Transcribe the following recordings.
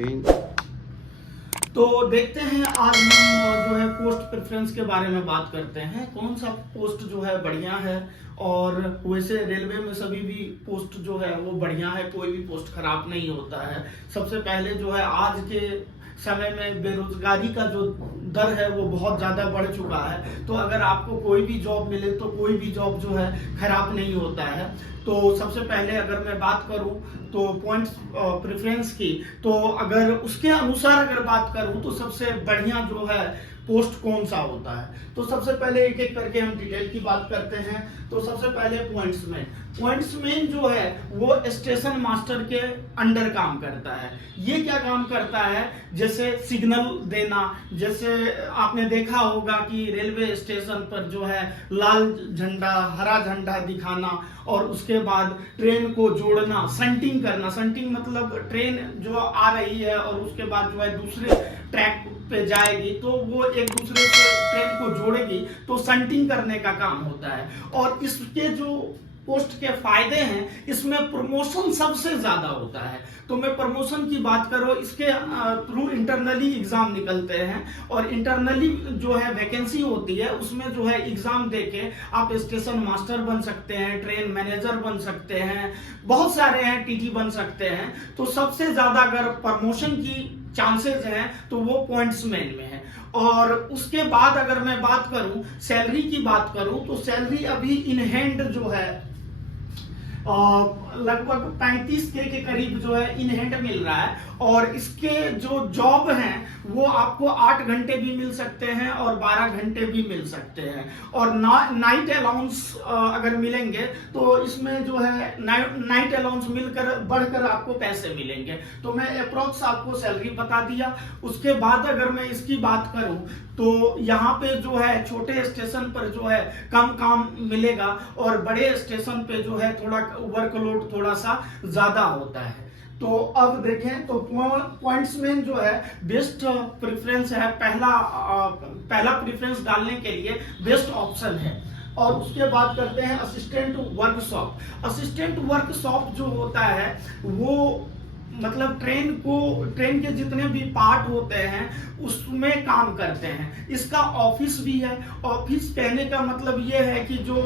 तीन। तो देखते हैं आज हम जो है पोस्ट प्रेफरेंस के बारे में बात करते हैं, कौन सा पोस्ट जो है बढ़िया है। और वैसे रेलवे में सभी भी पोस्ट जो है वो बढ़िया है, कोई भी पोस्ट खराब नहीं होता है। सबसे पहले जो है आज के समय में बेरोजगारी का जो दर है वो बहुत ज़्यादा बढ़ चुका है। तो अगर आपको कोई भी जॉब मिले तो कोई भी जॉब जो है खराब नहीं होता है। तो सबसे पहले अगर मैं बात करूं तो पॉइंट्स प्रेफरेंस की, तो अगर उसके अनुसार अगर बात करूं तो सबसे बढ़िया जो है पोस्ट कौन सा होता है। तो सबसे पहले एक एक करके हम डिटेल की बात करते हैं। तो सबसे पहले पॉइंट्समैन जो है वो स्टेशन मास्टर के अंडर काम करता है। ये क्या काम करता है, जैसे सिग्नल देना, जैसे आपने देखा होगा कि रेलवे स्टेशन पर जो है लाल झंडा हरा झंडा दिखाना और उसके बाद ट्रेन को जोड़ना, संटिंग करना। संटिंग मतलब ट्रेन जो आ रही है और उसके बाद जो है दूसरे ट्रैक पे जाएगी तो वो एक दूसरे से ट्रेन को जोड़ेगी, तो संटिंग करने का काम होता है। और इसके जो पोस्ट के फायदे हैं, इसमें प्रमोशन सबसे ज्यादा होता है। तो मैं प्रमोशन की बात करूं, इसके थ्रू इंटरनली एग्जाम निकलते हैं और इंटरनली जो है वैकेंसी होती है, उसमें जो है एग्जाम देके आप स्टेशन मास्टर बन सकते हैं, ट्रेन मैनेजर बन सकते हैं, बहुत सारे हैं, टीटी बन सकते हैं। तो सबसे ज्यादा अगर प्रमोशन की चांसेस हैं तो वो पॉइंट्समैन में है। और उसके बाद अगर मैं बात करूं, सैलरी की बात करूं, तो सैलरी अभी इन हैंड जो है लगभग 35K के करीब जो है इन हैंड मिल रहा है। और इसके जो जॉब हैं वो आपको 8 घंटे भी मिल सकते हैं और 12 घंटे भी मिल सकते हैं। और नाइट अलाउंस अगर मिलेंगे तो इसमें जो है नाइट अलाउंस मिलकर बढ़कर आपको पैसे मिलेंगे। तो मैं अप्रोक्स आपको सैलरी बता दिया। उसके बाद अगर मैं इसकी बात करूं तो यहाँ पे जो है छोटे स्टेशन पर जो है कम काम मिलेगा और बड़े स्टेशन पे जो है थोड़ा वर्कलोड थोड़ा सा ज्यादा होता है। तो अब देखें तो पॉइंट्समैन जो है बेस्ट प्रेफरेंस है, पहला प्रेफरेंस डालने के लिए बेस्ट ऑप्शन है। और उसके बाद करते हैं असिस्टेंट वर्कशॉप। असिस्टेंट वर्कशॉप जो होता है वो मतलब ट्रेन के जितने भी पार्ट होते हैं उसमें काम करते हैं। इसका ऑफिस भी है। ऑफिस कहने का मतलब ये है कि जो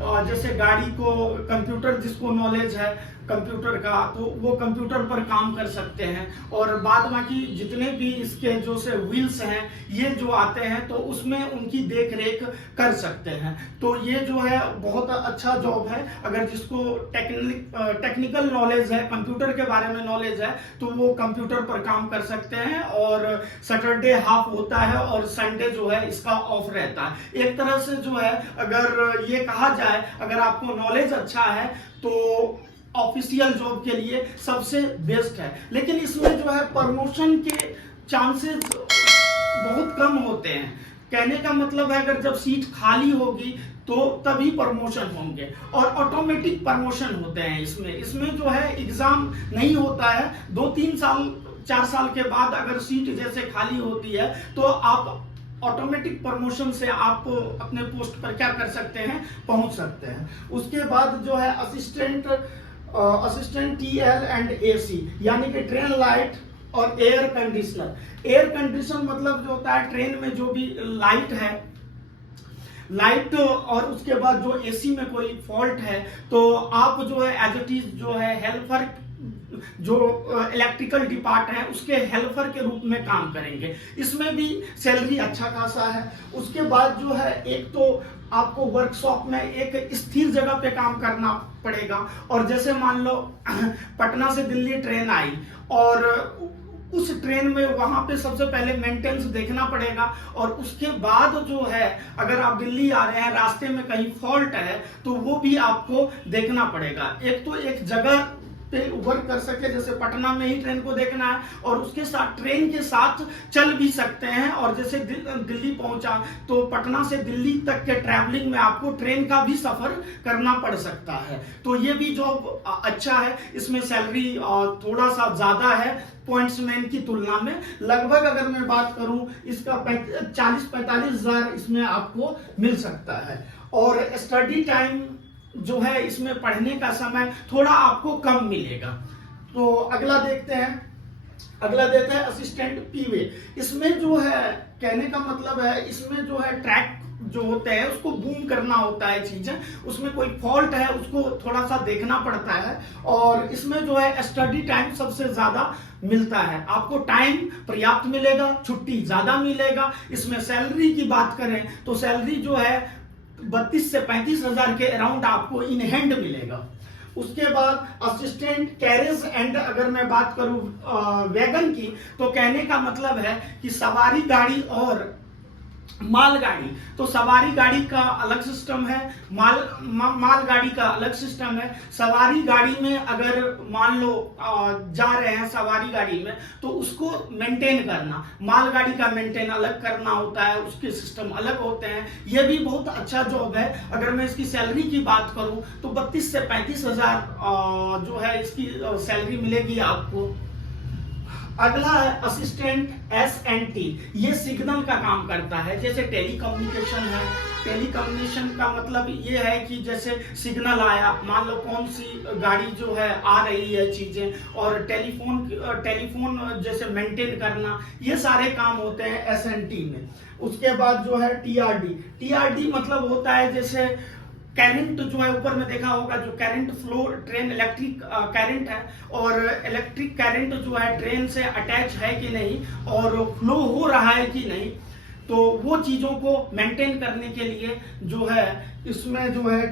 जैसे गाड़ी को कंप्यूटर, जिसको नॉलेज है कंप्यूटर का, तो वो कंप्यूटर पर काम कर सकते हैं। और बाद बाकी जितने भी इसके जो से व्हील्स हैं ये जो आते हैं तो उसमें उनकी देख रेख कर सकते हैं। तो ये जो है बहुत अच्छा जॉब है। अगर जिसको टेक्निकल नॉलेज है, कंप्यूटर के बारे में नॉलेज है, तो वो कंप्यूटर पर काम कर सकते हैं। और सैटरडे हाफ होता है और संडे जो है इसका ऑफ रहता है। एक तरह से जो है अगर ये कहा जाए, अगर आपको नॉलेज अच्छा है तो ऑफिशियल जॉब के लिए सबसे बेस्ट है। लेकिन इसमें जो है प्रमोशन के चांसेस बहुत कम होते हैं। कहने का मतलब है अगर जब सीट खाली होगी तो तभी प्रमोशन होंगे और ऑटोमेटिक प्रमोशन होते हैं। इसमें जो है एग्जाम नहीं होता है। 2-3 साल 4 साल के बाद अगर सीट जैसे खाली होती है तो आप ऑटोमेटिक प्रमोशन से आप अपने पोस्ट पर क्या कर सकते हैं, पहुंच सकते हैं। उसके बाद जो है असिस्टेंट TL एंड AC, यानी कि ट्रेन लाइट और एयर कंडीशनर। एयर कंडीशनर मतलब जो होता है ट्रेन में जो भी लाइट है, लाइट और उसके बाद जो AC में कोई फॉल्ट है तो आप जो है एज इट इज जो है हेल्पर, जो इलेक्ट्रिकल डिपार्ट है उसके हेल्पर के रूप में काम करेंगे। इसमें भी सैलरी अच्छा खासा है। उसके बाद जो है एक तो आपको वर्कशॉप में एक स्थिर जगह पे काम करना पड़ेगा। और जैसे मान लो पटना से दिल्ली ट्रेन आई और उस ट्रेन में वहां पे सबसे पहले मेंटेनेंस देखना पड़ेगा। और उसके बाद जो है अगर आप दिल्ली आ रहे हैं, रास्ते में कहीं फॉल्ट है तो वो भी आपको देखना पड़ेगा। एक तो एक जगह पे वर्क कर सके, जैसे पटना में ही ट्रेन को देखना है और उसके साथ ट्रेन के साथ चल भी सकते हैं। और जैसे दिल्ली पहुंचा तो पटना से दिल्ली तक के ट्रैवलिंग में आपको ट्रेन का भी सफर करना पड़ सकता है। तो ये भी जॉब अच्छा है। इसमें सैलरी थोड़ा सा ज्यादा है पॉइंट्समैन की तुलना में। लगभग अगर मैं बात करूं इसका 40-45 हजार इसमें आपको मिल सकता है। और स्टडी टाइम जो है इसमें पढ़ने का समय थोड़ा आपको कम मिलेगा। तो अगला देखते हैं अगला देते हैं असिस्टेंट पीवे। इसमें जो है कहने का मतलब है, इसमें जो है ट्रैक जो होते हैं उसको बूम करना होता है चीजें, उसमें कोई फॉल्ट है उसको थोड़ा सा देखना पड़ता है। और इसमें जो है स्टडी टाइम सबसे ज्यादा मिलता है, आपको टाइम पर्याप्त मिलेगा, छुट्टी ज्यादा मिलेगा। इसमें सैलरी की बात करें तो सैलरी जो है 32 से 35 हजार के अराउंड आपको इन हैंड मिलेगा। उसके बाद असिस्टेंट कैरेज एंड अगर मैं बात करूं वैगन की, तो कहने का मतलब है कि सवारी गाड़ी और मालगाड़ी। तो सवारी गाड़ी का अलग सिस्टम है, मालगाड़ी का अलग सिस्टम है। सवारी गाड़ी में अगर मान लो जा रहे हैं सवारी गाड़ी में, तो उसको मेंटेन करना, मालगाड़ी का मेंटेन अलग करना होता है, उसके सिस्टम अलग होते हैं। यह भी बहुत अच्छा जॉब है। अगर मैं इसकी सैलरी की बात करूं तो 32 से 35 हजार जो है इसकी सैलरी मिलेगी आपको। अगला है असिस्टेंट एस&टी। ये सिग्नल का काम करता है, जैसे टेलीकम्युनिकेशन है। टेलीकम्युनिकेशन का मतलब ये है कि जैसे सिग्नल आया, मान लो कौन सी गाड़ी जो है आ रही है चीजें, और टेलीफोन जैसे मेंटेन करना, ये सारे काम होते हैं एस&टी में। उसके बाद जो है टीआरडी मतलब होता है जैसे करंट जो है, ऊपर में देखा होगा जो current flow, train electric current है, और इलेक्ट्रिक करंट जो है ट्रेन से अटैच है कि नहीं और फ्लो हो रहा है कि नहीं, तो वो चीजों को मेंटेन करने के लिए जो है इसमें जो है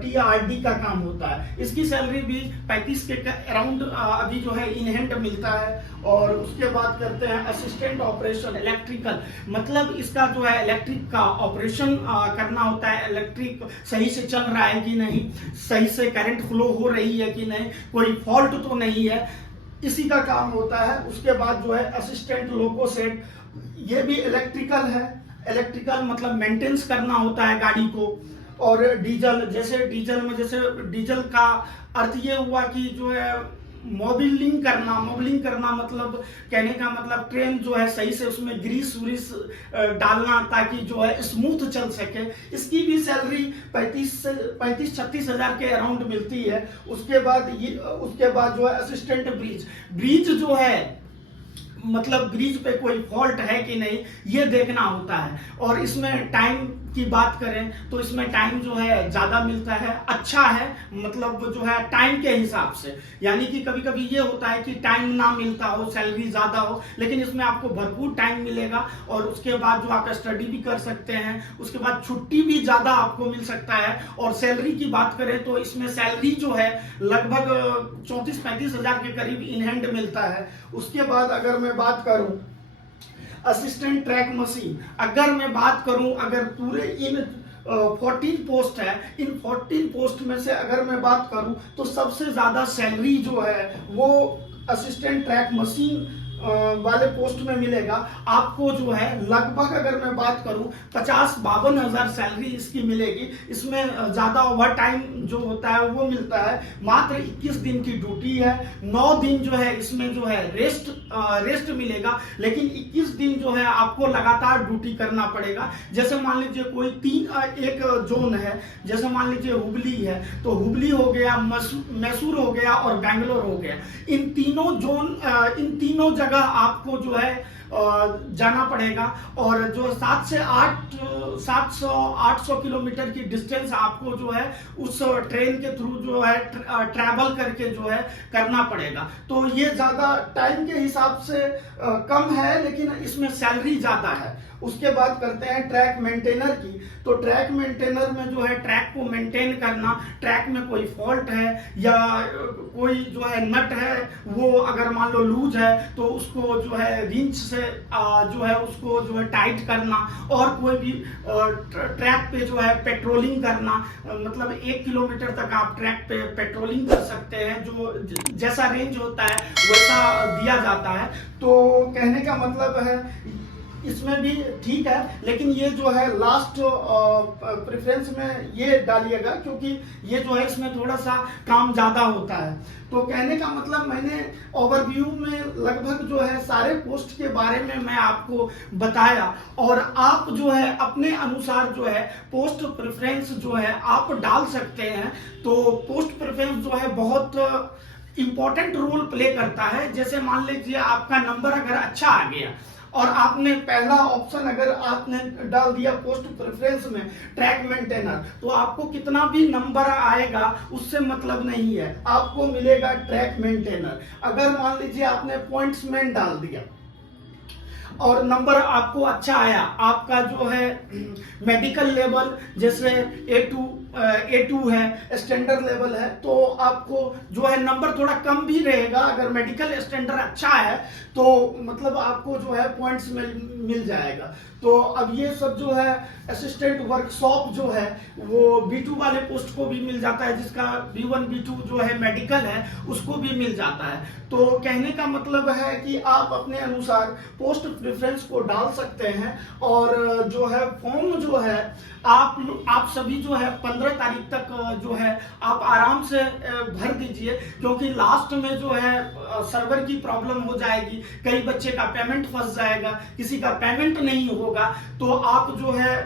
टीआरडी का काम होता है। इसकी सैलरी भी 35 के अराउंड अभी जो है इन हैंड मिलता है। और उसके बाद करते हैं असिस्टेंट ऑपरेशन इलेक्ट्रिकल, मतलब इसका जो है इलेक्ट्रिक का ऑपरेशन करना होता है, इलेक्ट्रिक सही से चल रहा है कि नहीं, सही से करंट फ्लो हो रही है कि नहीं, कोई फॉल्ट तो नहीं है, इसी का काम होता है। उसके बाद जो है असिस्टेंट लोको सेट, ये भी इलेक्ट्रिकल है। इलेक्ट्रिकल मतलब मेंटेनेंस करना होता है गाड़ी को। और डीजल, जैसे डीजल में जैसे डीजल का अर्थ ये हुआ कि जो है मोबिलिंग करना मतलब कहने का मतलब ट्रेन जो है सही से उसमें ग्रीस व्रीस डालना ताकि जो है स्मूथ चल सके। इसकी भी सैलरी 35-36 हजार के अराउंड मिलती है। उसके बाद जो है असिस्टेंट ब्रिज जो है मतलब ब्रिज पे कोई फॉल्ट है कि नहीं ये देखना होता है। और इसमें टाइम की बात करें तो इसमें टाइम जो है ज्यादा मिलता है, अच्छा है, मतलब जो है टाइम के हिसाब से। यानी कि कभी कभी ये होता है कि टाइम ना मिलता हो, सैलरी ज्यादा हो, लेकिन इसमें आपको भरपूर टाइम मिलेगा। और उसके बाद जो आप स्टडी भी कर सकते हैं, उसके बाद छुट्टी भी ज्यादा आपको मिल सकता है। और सैलरी की बात करें तो इसमें सैलरी जो है लगभग 34-35 हजार के करीब इन हैंड मिलता है। उसके बाद अगर मैं बात करूं असिस्टेंट ट्रैक मशीन, अगर मैं बात करूं अगर पूरे इन 14 पोस्ट है, इन 14 पोस्ट में से अगर मैं बात करूं तो सबसे ज्यादा सैलरी जो है वो असिस्टेंट ट्रैक मशीन वाले पोस्ट में मिलेगा आपको। जो है लगभग अगर मैं बात करूं 50-52 हजार सैलरी इसकी मिलेगी। इसमें ज्यादा ओवर टाइम जो होता है वो मिलता है। मात्र 21 दिन की ड्यूटी है, 9 दिन जो है इसमें जो है रेस्ट मिलेगा, लेकिन 21 दिन जो है आपको लगातार ड्यूटी करना पड़ेगा। जैसे मान लीजिए कोई एक जोन है, जैसे मान लीजिए हुबली है, तो हुबली हो गया, मैसूर हो गया और बैंगलोर हो गया। इन तीनों जगह आपको जो है जाना पड़ेगा। और जो 700-800 किलोमीटर की डिस्टेंस आपको जो है उस ट्रेन के थ्रू जो है ट्रैवल करके जो है करना पड़ेगा। तो ये ज्यादा टाइम के हिसाब से कम है, लेकिन इसमें सैलरी ज्यादा है। उसके बाद करते हैं ट्रैक मेंटेनर की। तो ट्रैक मेंटेनर में जो है ट्रैक को मेंटेन करना, ट्रैक में कोई फॉल्ट है या कोई जो है नट है वो अगर मान लो लूज है तो उसको जो है रिंच से जो है उसको जो है टाइट करना। और कोई भी ट्रैक पे जो है पेट्रोलिंग करना, मतलब 1 किलोमीटर तक आप ट्रैक पे पेट्रोलिंग कर सकते हैं, जो जैसा रेंज होता है वैसा दिया जाता है। तो कहने का मतलब है इसमें भी ठीक है, लेकिन ये जो है लास्ट प्रेफरेंस में ये डालिएगा क्योंकि ये जो है इसमें थोड़ा सा काम ज्यादा होता है। तो कहने का मतलब मैंने ओवरव्यू में लगभग जो है सारे पोस्ट के बारे में मैं आपको बताया। और आप जो है अपने अनुसार जो है पोस्ट प्रेफरेंस जो है आप डाल सकते हैं। तो पोस्ट प्रेफरेंस जो है बहुत इंपॉर्टेंट रोल प्ले करता है। जैसे मान लीजिए आपका नंबर अगर अच्छा आ गया और आपने पहला ऑप्शन अगर आपने डाल दिया पोस्ट प्रेफरेंस में ट्रैक मेंटेनर, तो आपको कितना भी नंबर आएगा उससे मतलब नहीं है, आपको मिलेगा ट्रैक मेंटेनर। अगर मान लीजिए आपने पॉइंट्समैन डाल दिया और नंबर आपको अच्छा आया, आपका जो है मेडिकल लेवल जैसे A2 है, स्टैंडर्ड लेवल है, तो आपको जो है नंबर थोड़ा कम भी रहेगा। अगर मेडिकल स्टैंडर्ड अच्छा है तो मतलब आपको जो है पॉइंट्स मिल जाएगा। तो अब ये सब जो है असिस्टेंट वर्कशॉप जो है वो B2 वाले पोस्ट को भी मिल जाता है, जिसका B1 B2 जो है मेडिकल है उसको भी मिल जाता है। तो कहने का मतलब है कि आप अपने अनुसार पोस्ट प्रेफरेंस को डाल सकते हैं और जो है फॉर्म जो है आप सभी जो है 15 तारीख तक जो है आप आराम से भर दीजिए, क्योंकि लास्ट में जो है सर्वर की प्रॉब्लम हो जाएगी, कई बच्चे का पेमेंट फंस जाएगा, किसी का पेमेंट नहीं होगा। तो आप जो है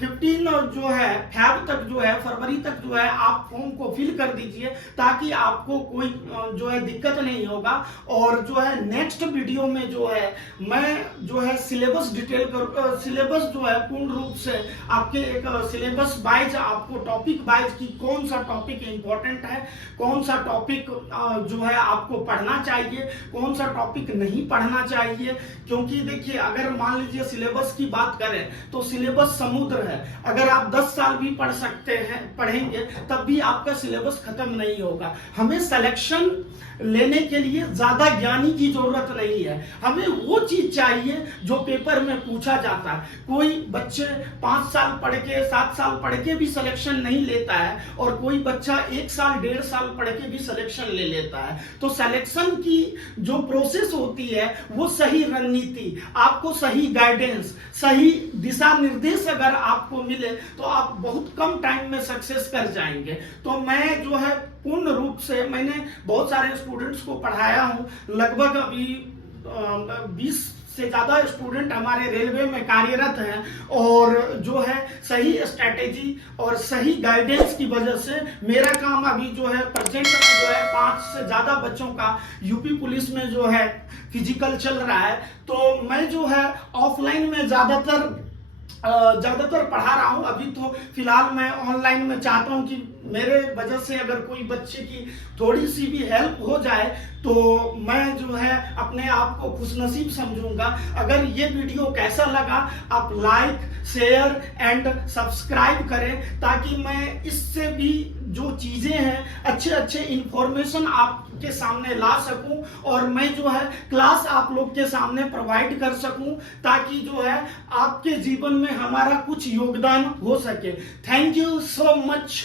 15 और जो है फैब तक जो है फरवरी तक जो है आप फॉर्म को फिल कर दीजिए, ताकि आपको कोई जो है दिक्कत नहीं होगा। और जो है नेक्स्ट वीडियो में जो है मैं जो है सिलेबस डिटेल कर सिलेबस जो है पूर्ण रूप से आपके एक सिलेबस वाइज आपको टॉपिक वाइज की कौन सा टॉपिक इंपॉर्टेंट है, कौन सा टॉपिक जो है आपको पढ़ना चाहिए, कौन सा टॉपिक नहीं पढ़ना चाहिए। क्योंकि देखिए अगर मान लीजिए सिलेबस की बात करें तो सिलेबस समुद्र है, अगर आप 10 साल भी पढ़ेंगे तब भी आपका सिलेबस खत्म नहीं होगा। हमें सिलेक्शन लेने के लिए ज्यादा ज्ञानी की जरूरत नहीं है, हमें वो चीज चाहिए जो पेपर में पूछा जाता है। कोई बच्चे 5 साल पढ़ के 7 साल पढ़ के भी सिलेक्शन नहीं लेता है और कोई बच्चा 1 साल 1.5 साल पढ़ के भी सिलेक्शन ले लेता है। तो सिलेक्शन की जो प्रोसेस होती है वो सही रणनीति, आपको सही गाइडेंस, सही दिशा निर्देश अगर आपको मिले तो आप बहुत कम टाइम में सक्सेस कर जाएंगे। तो मैं जो है पूर्ण रूप से मैंने बहुत सारे स्टूडेंट्स को पढ़ाया हूं, लगभग अभी 20 से ज्यादा स्टूडेंट हमारे रेलवे में कार्यरत हैं और जो है सही स्ट्रैटेजी और सही गाइडेंस की वजह से मेरा काम अभी जो है प्रेजेंट में जो है 5 से ज्यादा बच्चों का यूपी पुलिस में जो है फिजिकल चल रहा है। तो मैं जो है ऑफलाइन में ज्यादातर पढ़ा रहा हूं। अभी तो फिलहाल मैं ऑनलाइन में चाहता हूं कि मेरे वजह से अगर कोई बच्चे की थोड़ी सी भी हेल्प हो जाए तो मैं जो है अपने आप को खुशनसीब समझूंगा। अगर ये वीडियो कैसा लगा आप लाइक, शेयर एंड सब्सक्राइब करें, ताकि मैं इससे भी जो चीजें हैं अच्छे इंफॉर्मेशन आपके सामने ला सकूं और मैं जो है क्लास आप लोग के सामने प्रोवाइड कर सकूं, ताकि जो है आपके जीवन में हमारा कुछ योगदान हो सके। Thank you so much.